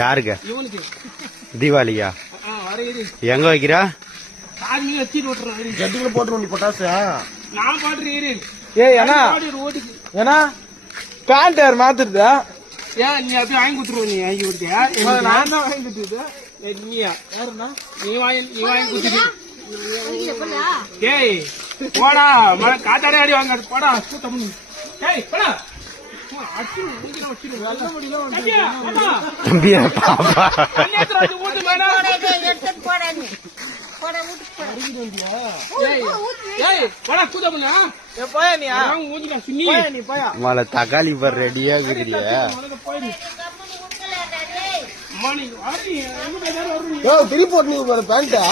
யாருக்கு? தீபாவளியா? எங்க வைக்கிறா? போட்டு பொட்டாசு நான் போட்டுறேன். ஏன்னா பேண்ட் யார் மாத்துறதா? ஏன் நீ அப்படியே வாங்கி கொடுத்துருவோம்? நீ வாங்கி கொடுத்தியா? நான் தான் வாங்கி கொடுத்தது. நீயா? யாருன்னா? நீ வாங்கி கொடுத்துட்டு ஏய் போடா காத்தாடே அடி வாங்க போடா கூட்டம். ஏய் போடா தம்பியா பாப்பா மலை தக்காளி பர் ரெடியா இருக்கிறியா? திருப்பி போட்டு பாரு பேண்டா